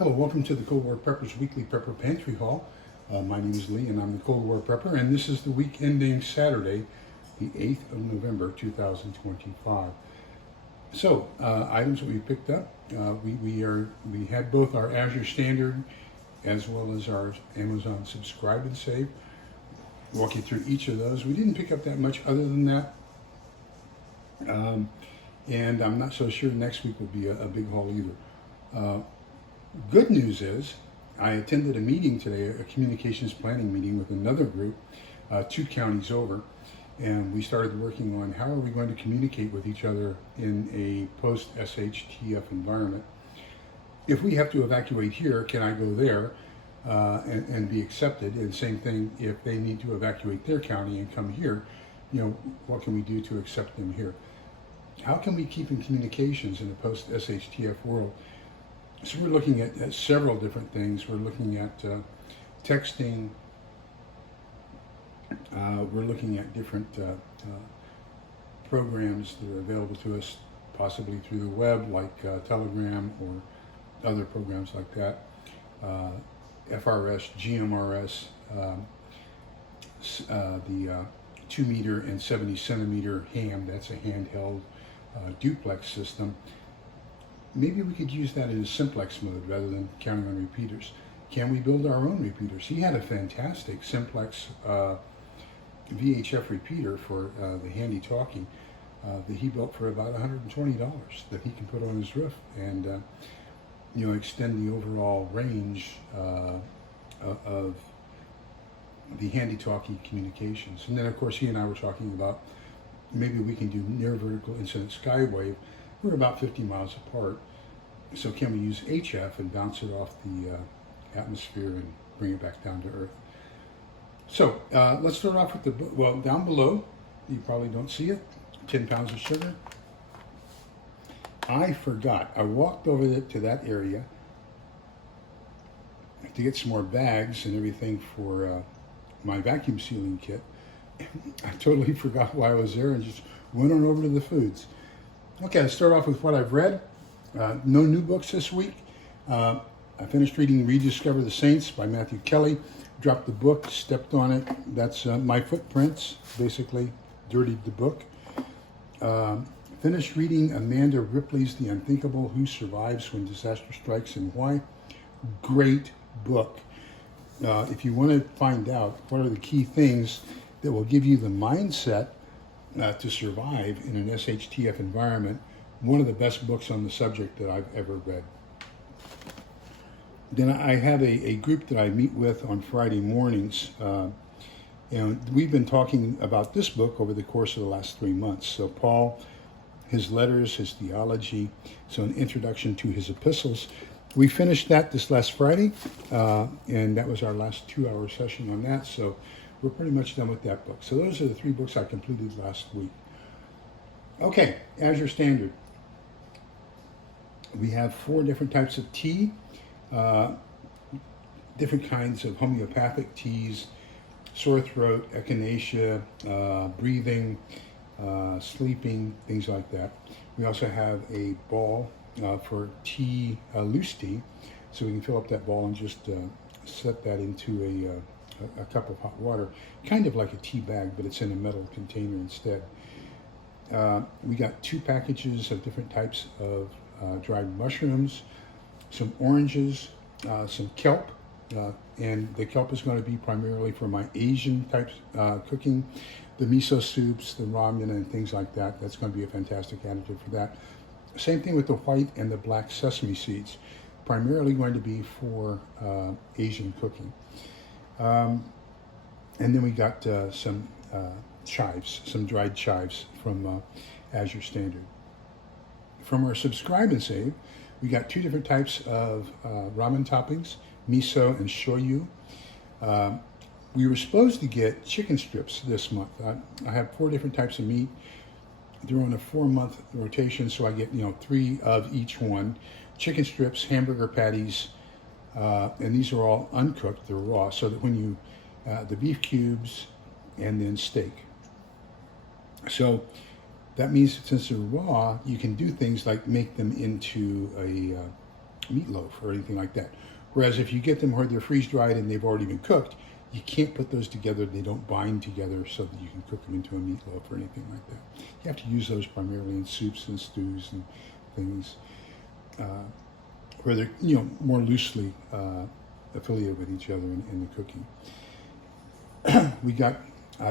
Hello, welcome to the Cold War Preppers Weekly Prepper Pantry Haul. My name is Lee and I'm the Cold War Prepper, and this is the week ending Saturday, the 8th of November 2025. So, items that we picked up, we had both our Azure Standard as well as our Amazon Subscribe and Save. Walk you through each of those. We didn't pick up that much other than that. And I'm not so sure next week will be a big haul either. Good news is I attended a meeting today, a communications planning meeting with another group, 2 counties over, and we started working on how are we going to communicate with each other in a post-SHTF environment. If we have to evacuate here, can I go there and be accepted? And same thing, if they need to evacuate their county and come here, what can we do to accept them here? How can we keep in communications in a post-SHTF world? So we're looking at several different things. We're looking at texting. We're looking at different programs that are available to us, possibly through the web, like Telegram or other programs like that. FRS, GMRS, the 2 meter and 70 centimeter ham, that's a handheld duplex system. Maybe we could use that in a simplex mode rather than counting on repeaters. Can we build our own repeaters? He had a fantastic simplex VHF repeater for the handy talkie that he built for about $120 that he can put on his roof and extend the overall range of the handy talkie communications. And then of course he and I were talking about maybe we can do near vertical incident skywave. We're about 50 miles apart, so can we use HF and bounce it off the atmosphere and bring it back down to Earth? So let's start off with down below, you probably don't see it, 10 pounds of sugar. I forgot, I walked over to that area to get some more bags and everything for my vacuum sealing kit. I totally forgot why I was there and just went on over to the foods. Okay, let's start off with what I've read. No new books this week. I finished reading Rediscover the Saints by Matthew Kelly. Dropped the book, stepped on it. That's my footprints, basically dirtied the book. Finished reading Amanda Ripley's The Unthinkable, Who Survives When Disaster Strikes and Why. Great book. If you want to find out what are the key things that will give you the mindset to survive in an SHTF environment, one of the best books on the subject that I've ever read. Then I have a group that I meet with on Friday mornings, and we've been talking about this book over the course of the last 3 months. So Paul, his letters, his theology, so an introduction to his epistles. We finished that this last Friday, and that was our last 2-hour session on that. So we're pretty much done with that book. So those are the 3 books I completed last week. Okay, Azure Standard. We have 4 different types of tea, different kinds of homeopathic teas, sore throat, echinacea, breathing, sleeping, things like that. We also have a ball for tea, loose tea, so we can fill up that ball and just set that into a cup of hot water, kind of like a tea bag, but it's in a metal container instead. We got 2 packages of different types of dried mushrooms, some oranges, some kelp, and the kelp is going to be primarily for my Asian types cooking, the miso soups, the ramen, and things like that. That's going to be a fantastic additive for that. Same thing with the white and the black sesame seeds, primarily going to be for Asian cooking. And then we got some chives, some dried chives from Azure Standard. From our Subscribe and Save, we got 2 different types of ramen toppings, miso and shoyu. We were supposed to get chicken strips this month. I have 4 different types of meat. They're on a 4-month rotation, so I get 3 of each one. Chicken strips, hamburger patties, and these are all uncooked, they're raw, so that when you, the beef cubes and then steak. So that means that since they're raw, you can do things like make them into meatloaf or anything like that. Whereas if you get them where they're freeze-dried and they've already been cooked, you can't put those together. They don't bind together so that you can cook them into a meatloaf or anything like that. You have to use those primarily in soups and stews and things where they're more loosely affiliated with each other in the cooking. We got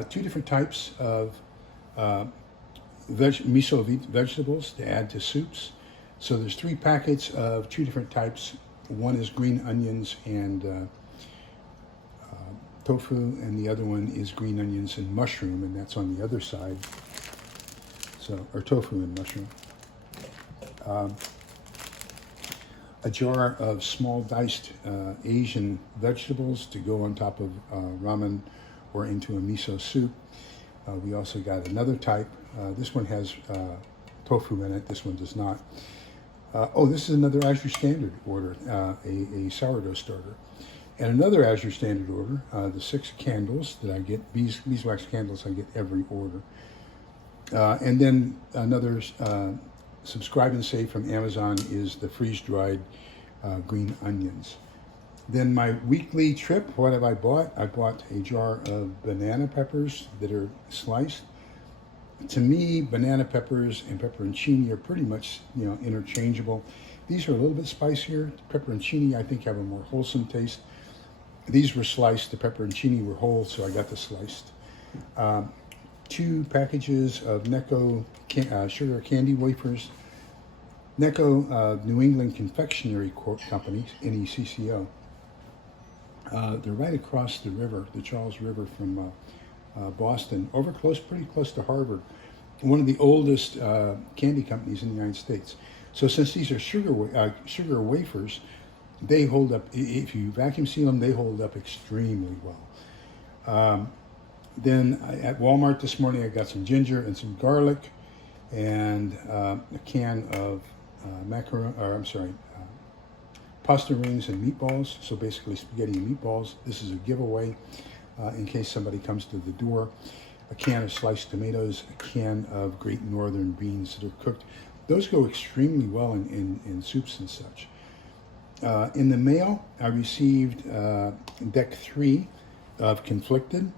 two different types of miso vegetables to add to soups. So there's 3 packets of 2 different types. One is green onions and tofu, and the other one is green onions and mushroom, and that's on the other side. So, or tofu and mushroom. A jar of small diced Asian vegetables to go on top of ramen or into a miso soup. We also got another type. This one has tofu in it. This one does not. This is another Azure Standard order, a sourdough starter. And another Azure Standard order, the 6 candles that I get, beeswax candles I get every order. And then another subscribe and save from Amazon is the freeze-dried green onions. Then my weekly trip, what have I bought? I bought a jar of banana peppers that are sliced. To me, banana peppers and pepperoncini are pretty much, interchangeable. These are a little bit spicier. Pepperoncini, I think, have a more wholesome taste. These were sliced. The pepperoncini were whole, so I got the sliced. 2 packages of Necco sugar candy wafers. Necco, New England Confectionery Company, NECCO. They're right across the river, the Charles River from Boston, pretty close to Harvard. One of the oldest candy companies in the United States. So since these are sugar wafers, they hold up. If you vacuum seal them, they hold up extremely well. Then at Walmart this morning, I got some ginger and some garlic, and a can of pasta rings and meatballs. So basically spaghetti and meatballs. This is a giveaway in case somebody comes to the door. A can of sliced tomatoes, a can of Great Northern beans that are cooked. Those go extremely well in soups and such. In the mail, I received deck 3 of Conflicted.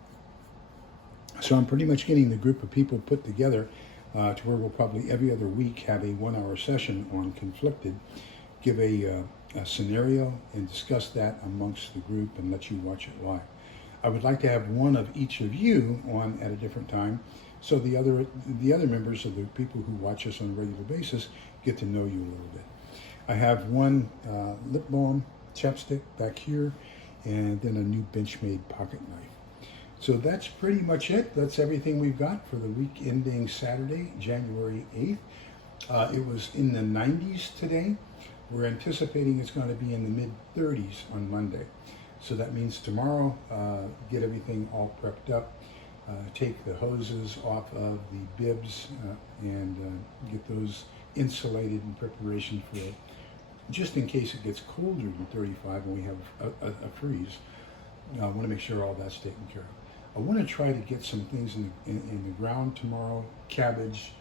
So I'm pretty much getting the group of people put together to where we'll probably every other week have a 1-hour session on Conflicted, give a scenario and discuss that amongst the group and let you watch it live. I would like to have one of each of you on at a different time, so the other members of the people who watch us on a regular basis get to know you a little bit. I have one lip balm chapstick back here, and then a new Benchmade pocket knife. So that's pretty much it. That's everything we've got for the week ending Saturday, January 8th. It was in the 90s today. We're anticipating it's going to be in the mid-30s on Monday. So that means tomorrow, get everything all prepped up, take the hoses off of the bibs and get those insulated in preparation for it, just in case it gets colder than 35 and we have a freeze. I want to make sure all that's taken care of. I want to try to get some things in the ground tomorrow: cabbage,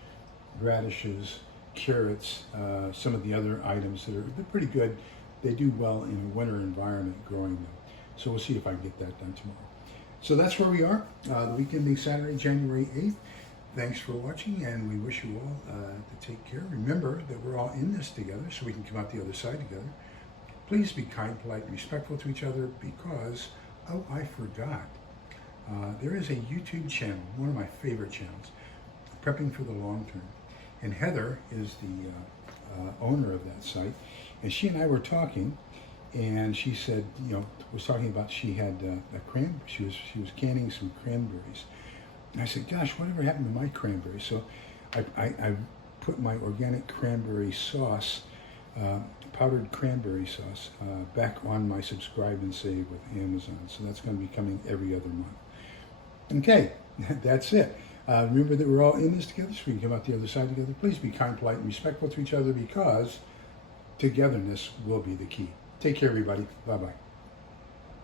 radishes, carrots, some of the other items they're pretty good. They do well in a winter environment growing them. So we'll see if I can get that done tomorrow. So that's where we are, the week ending Saturday, January 8th. Thanks for watching, and we wish you all to take care. Remember that we're all in this together, so we can come out the other side together. Please be kind, polite, and respectful to each other, because, oh, I forgot. There is a YouTube channel, one of my favorite channels, Prepping for the Long Term. And Heather is the owner of that site. And she and I were talking, and she said, was talking about she had she was canning some cranberries. And I said, gosh, whatever happened to my cranberries? So I put my organic cranberry sauce, powdered cranberry sauce, back on my subscribe and save with Amazon. So that's going to be coming every other month. Okay, that's it. Remember that we're all in this together, so we can come out the other side together. Please be kind, polite, and respectful to each other, because togetherness will be the key. Take care, everybody. Bye-bye.